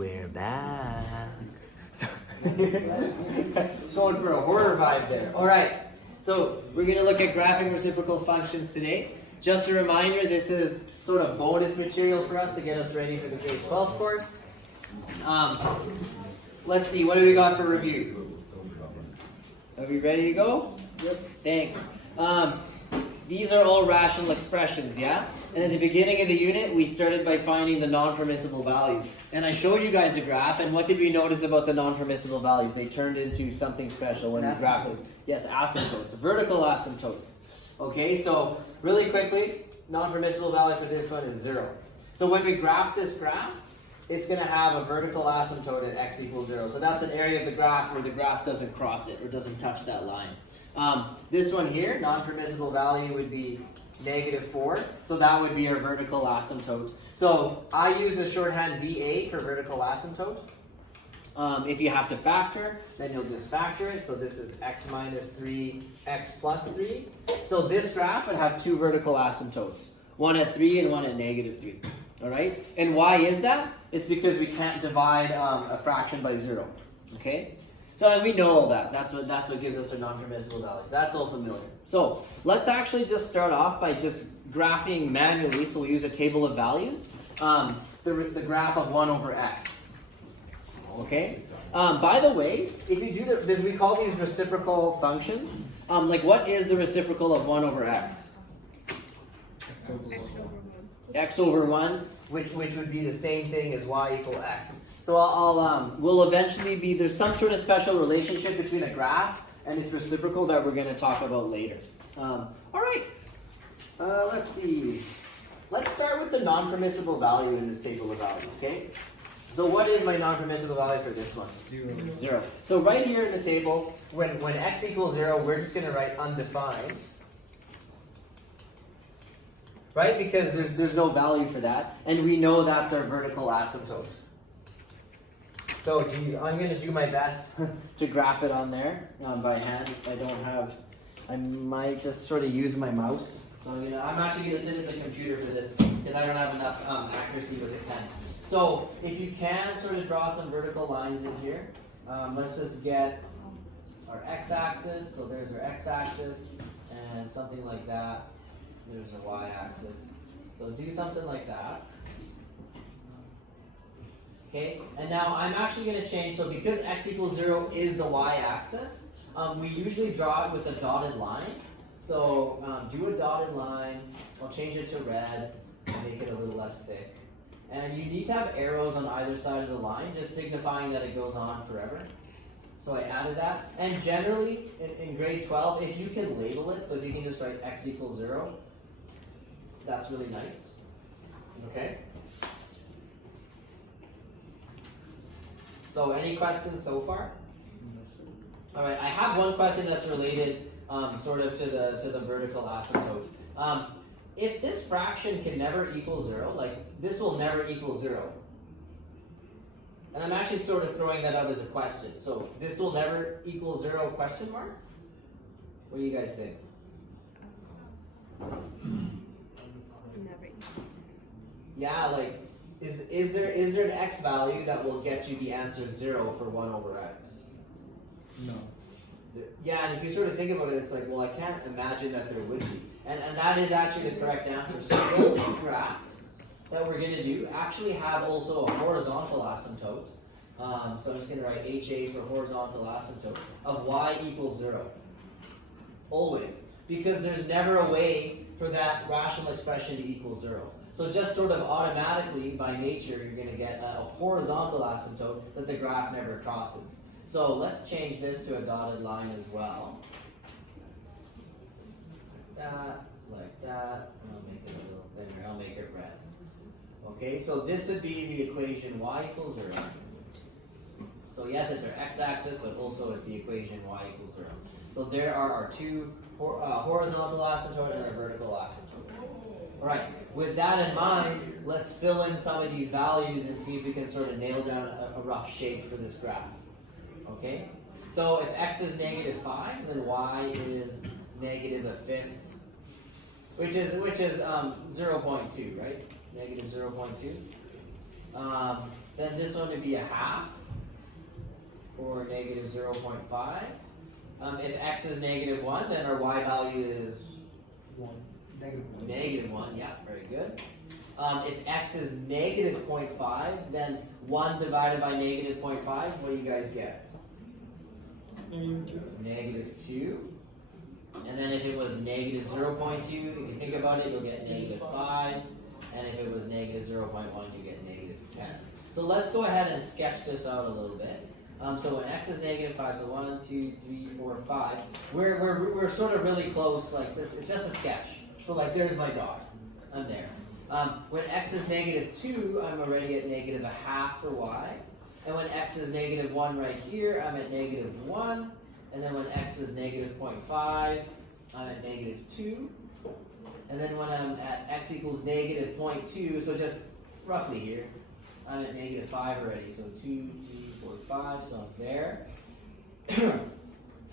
We're back. Going for a horror vibe there. All right, so we're going to look at graphing reciprocal functions today. Just a reminder, this is sort of bonus material for us to get us ready for the grade 12 course. Let's see, what do we got for review? Are we ready to go? Yep. Thanks. These are all rational expressions, yeah? And at the beginning of the unit, we started by finding the non-permissible values. And I showed you guys a graph, and what did we notice about the non-permissible values? They turned into something special when we graphed them. Yes, asymptotes, vertical asymptotes. Okay, so really quickly, non-permissible value for this one is 0. So when we graph this graph, it's going to have a vertical asymptote at x equals 0. So that's an area of the graph where the graph doesn't cross it or doesn't touch that line. This one here, non-permissible value would be -4, so that would be our vertical asymptote. So I use the shorthand VA for vertical asymptote. If you have to factor, then you'll just factor it. So this is x minus 3, x plus 3. So this graph would have two vertical asymptotes, one at 3 and one at -3. All right? And why is that? It's because we can't divide a fraction by 0. Okay? So and we know all that. That's what gives us our non-permissible values. That's all familiar. So let's actually just start off by just graphing manually. So we use a table of values. The graph of 1 over x. Okay. By the way, if you do because we call these reciprocal functions. Like what is the reciprocal of 1 over x? X over 1, which would be the same thing as y equal x. So we'll eventually there's some sort of special relationship between a graph and its reciprocal that we're going to talk about later. All right, let's see. Let's start with the non-permissible value in this table of values, okay? So what is my non-permissible value for this one? 0. So right here in the table, when x equals 0, we're just going to write undefined. Right? Because there's no value for that, and we know that's our vertical asymptote. So, geez, I'm going to do my best to graph it on there by hand. I might just sort of use my mouse. So I'm actually going to sit at the computer for this because I don't have enough accuracy with a pen. So, if you can sort of draw some vertical lines in here, let's just get our x-axis. So there's our x-axis and something like that. There's our y-axis. So do something like that. Okay, and now I'm actually going to change, so because x equals 0 is the y-axis, we usually draw it with a dotted line. So do a dotted line, I'll change it to red, make it a little less thick. And you need to have arrows on either side of the line, just signifying that it goes on forever. So I added that, and generally, in grade 12, if you can label it, so if you can just write x equals 0, that's really nice. Okay? So any questions so far? All right, I have one question that's related sort of to the vertical asymptote. If this fraction can never equal 0, like this will never equal 0. And I'm actually sort of throwing that out as a question. So this will never equal 0 question mark? What do you guys think? Yeah, like is there an x value that will get you the answer 0 for 1 over x? No. Yeah, and if you sort of think about it, it's like, well, I can't imagine that there would be. And that is actually the correct answer. So all these graphs that we're going to do actually have also a horizontal asymptote. So I'm just going to write HA for horizontal asymptote of y equals 0. Always. Because there's never a way for that rational expression to equal 0. So just sort of automatically, by nature, you're going to get a horizontal asymptote that the graph never crosses. So let's change this to a dotted line as well. Like that. And I'll make it a little thinner. I'll make it red. Okay, so this would be the equation y equals 0. So yes, it's our x-axis, but also it's the equation y equals 0. So there are our two horizontal asymptote and a vertical asymptote. All right, with that in mind, let's fill in some of these values and see if we can sort of nail down a rough shape for this graph. Okay, so if x is -5, then y is -1/5, which is 0.2, right? -0.2. then this one would be a half, or negative 0.5. If x is negative 1, then our y value is 1. Negative 1. Negative 1, yeah, very good. If x is negative 0.5, then 1 divided by negative 0.5, what do you guys get? Negative 2. And then if it was negative 0.2, if you think about it, you'll get negative 5. And if it was negative 0.1, you get negative 10. So let's go ahead and sketch this out a little bit. So when x is negative 5, so 1, 2, 3, 4, 5, we're sort of really close, like this, it's just a sketch. So like there's my dot, I'm there. When x is negative 2, I'm already at negative a half for y. And when x is negative 1 right here, I'm at negative 1. And then when x is negative 0.5, I'm at negative 2. And then when I'm at x equals negative 0.2, so just roughly here, I'm at negative 5 already. So 2, 3, 4, 5, so I'm there.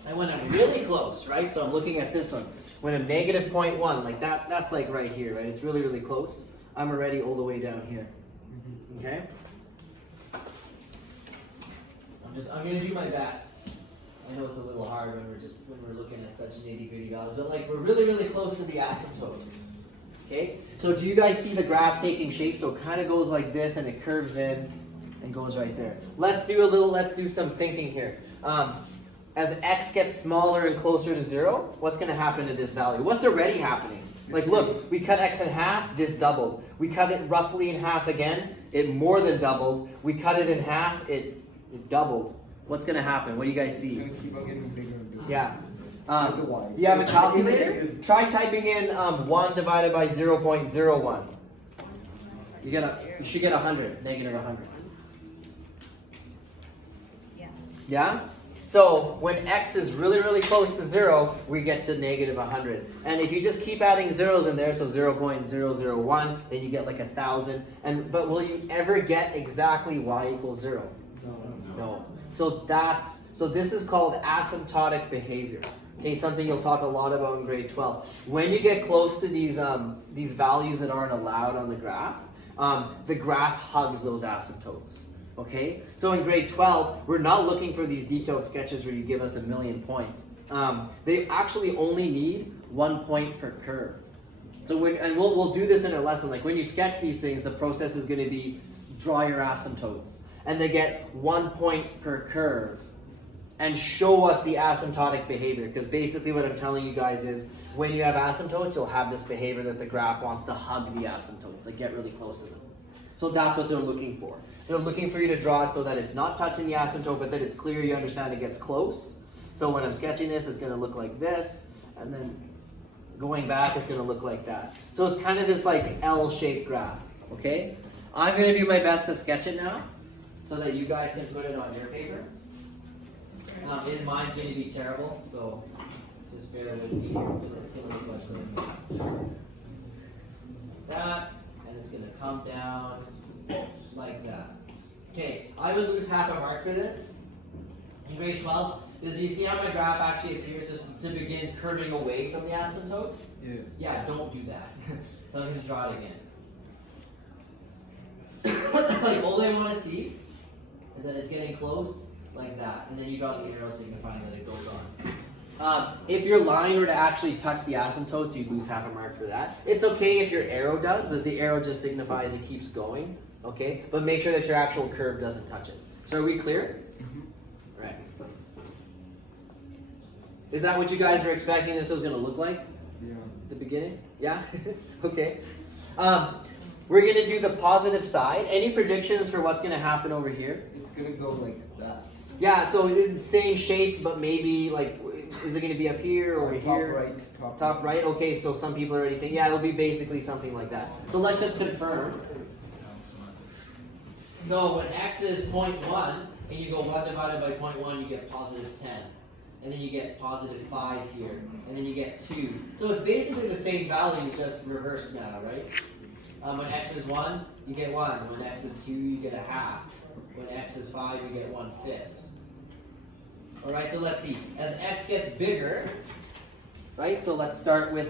And when I'm really close, right, so I'm looking at this one. When I'm negative 0.1, like that's like right here, right? It's really, really close. I'm already all the way down here. Okay? I'm gonna do my best. I know it's a little hard when we're looking at such nitty-gritty values, but like we're really, really close to the asymptote. Okay? So do you guys see the graph taking shape? So it kind of goes like this and it curves in and goes right there. Let's do some thinking here. As x gets smaller and closer to 0, what's going to happen to this value? What's already happening? Like look, we cut x in half, this doubled. We cut it roughly in half again, it more than doubled. We cut it in half, it doubled. What's going to happen? What do you guys see? Keep on getting bigger and bigger. Yeah. Do you have a calculator? Try typing in 1 divided by 0.01. You should get 100, negative 100. Yeah? So when x is really, really close to 0, we get to negative 100. And if you just keep adding zeros in there, so 0.001, then you get like 1,000. But will you ever get exactly y equals 0? No. So this is called asymptotic behavior. Okay, something you'll talk a lot about in grade 12. When you get close to these values that aren't allowed on the graph hugs those asymptotes. Okay, so in grade 12, we're not looking for these detailed sketches where you give us 1,000,000 points. They actually only need 1 point per curve. So we'll do this in a lesson. Like when you sketch these things, the process is going to be draw your asymptotes, and they get 1 point per curve, and show us the asymptotic behavior. Because basically, what I'm telling you guys is, when you have asymptotes, you'll have this behavior that the graph wants to hug the asymptotes, like get really close to them. So that's what they're looking for. They're looking for you to draw it so that it's not touching the asymptote, but that it's clear you understand it gets close. So when I'm sketching this, it's going to look like this, and then going back, it's going to look like that. So it's kind of this like L-shaped graph, okay? I'm going to do my best to sketch it now, so that you guys can put it on your paper. Mine's going to be terrible, so just bear with me. It's going to look like this. That, and it's going to come down like that. Okay, I would lose half a mark for this. In grade 12, does you see how my graph actually appears to begin curving away from the asymptote? Yeah, don't do that. So I'm going to draw it again. Like, all I want to see is that it's getting close, like that. And then you draw the arrow signifying that it goes on. If your line were to actually touch the asymptotes, you'd lose half a mark for that. It's okay if your arrow does, but the arrow just signifies it keeps going. Okay? But make sure that your actual curve doesn't touch it. So are we clear? Mm-hmm. Right. Is that what you guys were expecting this was going to look like? Yeah. At the beginning? Yeah? Okay. We're going to do the positive side. Any predictions for what's going to happen over here? It's going to go like that. Yeah, so same shape, but maybe like, is it going to be up here or top here? Right. Top right? Okay, so some people already think, yeah, it'll be basically something like that. So let's just confirm. So when x is 0.1, and you go 1 divided by 0.1, you get positive 10. And then you get positive 5 here. And then you get 2. So it's basically the same values, just reversed now, right? When x is 1, you get 1. When x is 2, you get a half. When x is 5, you get 1/5. Alright, so let's see. As x gets bigger, right? So let's start with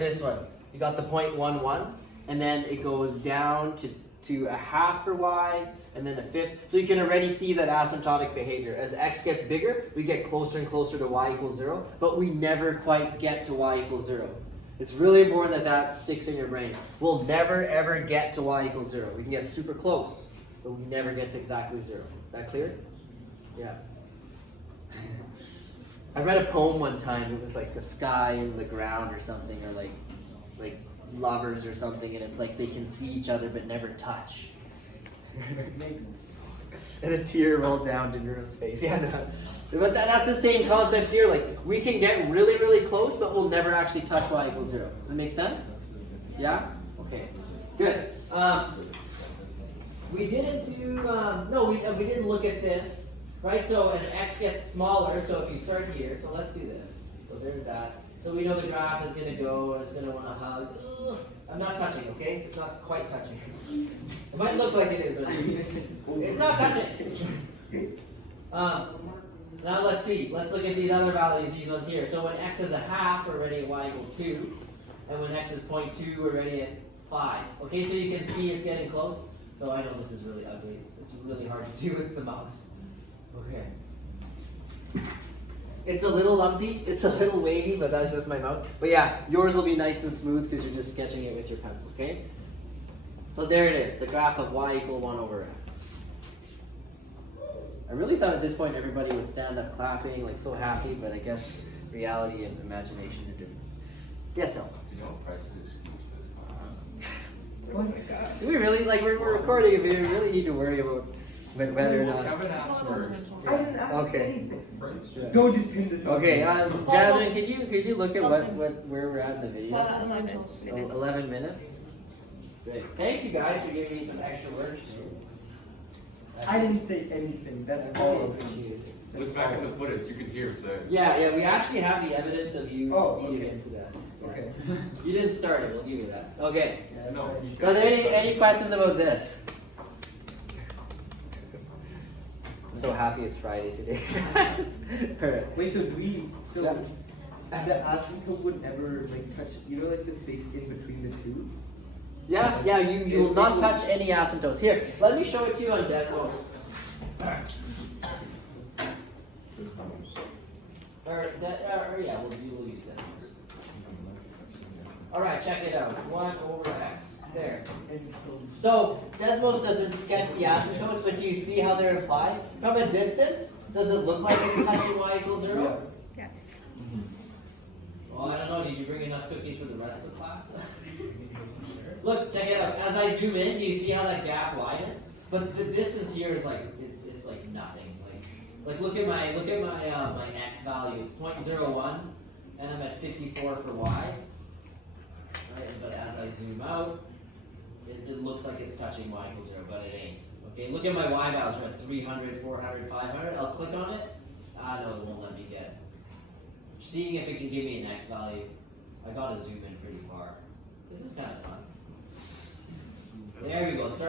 this one. You got the 0.11, and then it goes down to to a half for y, and then a fifth. So you can already see that asymptotic behavior. As x gets bigger, we get closer and closer to y equals 0, but we never quite get to y equals 0. It's really important that that sticks in your brain. We'll never ever get to y equals 0. We can get super close, but we never get to exactly 0. That clear? Yeah. I read a poem one time. It was like the sky and the ground or something, or like lovers or something, and it's like they can see each other but never touch. And a tear rolled down to Nero's face. Yeah, no. But that's the same concept here. Like, we can get really, really close, but we'll never actually touch y equals 0. Does it make sense? Yeah? Okay. Good. We didn't do, no, we didn't look at this, right? So as x gets smaller, so if you start here, so let's do this. So there's that. So we know the graph is going to go, and it's going to want to hug. Ugh. I'm not touching, okay? It's not quite touching. It might look like it is, but it's not touching. Now let's see. Let's look at these other values, these ones here. So when x is a half, we're already at y equal 2. And when x is 0.2, we're already at 5. Okay, so you can see it's getting close. So I know this is really ugly. It's really hard to do with the mouse. Okay. It's a little lumpy, it's a little wavy, but that's just my mouse. But yeah, yours will be nice and smooth because you're just sketching it with your pencil, okay? So there it is, the graph of y equal 1 over x. I really thought at this point everybody would stand up clapping, like so happy, but I guess reality and imagination are different. Yes, no? Oh my gosh. Do we really, like we're recording, if we really need to worry about whether or not. Kevin asked first. I didn't ask Okay. anything. Don't just pin this on Okay, me. Jasmine, could you look at where we're at in the video? 11 minutes. 11 minutes. Great. Thanks, you guys, for giving me some extra work. I didn't say anything. That's I all really of it. appreciate it. Look back at the footage, you can hear it say. Yeah, we actually have the evidence of you Oh, feeding okay. into that. Yeah. Okay. You didn't start it. We'll give you that. Okay. Yeah, No, sorry. Are there any questions about this? I'm so happy it's Friday today. Alright. Wait, so do we? So Yeah. the asymptote would never like touch. You know, like the space in between the two. Yeah, you will not touch any asymptotes. Here, let me show it to you on Desmos. Or yeah, we'll use that. Alright, check it out. 1 over x. There. So, Desmos doesn't sketch the asymptotes, but do you see how they're implied? From a distance, does it look like it's touching y equals 0? Yes. Well, I don't know. Did you bring enough cookies for the rest of the class? Look, check it out. As I zoom in, do you see how that gap widens? But the distance here is like it's like nothing. Like look at my my x value. It's 0.01, and I'm at 54 for y. Right, but as I zoom out, it looks like it's touching y equals 0, but it ain't. Okay, look at my y values. We're at 300, 400, 500. I'll click on it. Ah, no, it won't let me get. Seeing if it can give me an x value. I gotta zoom in pretty far. This is kind of fun. There we go.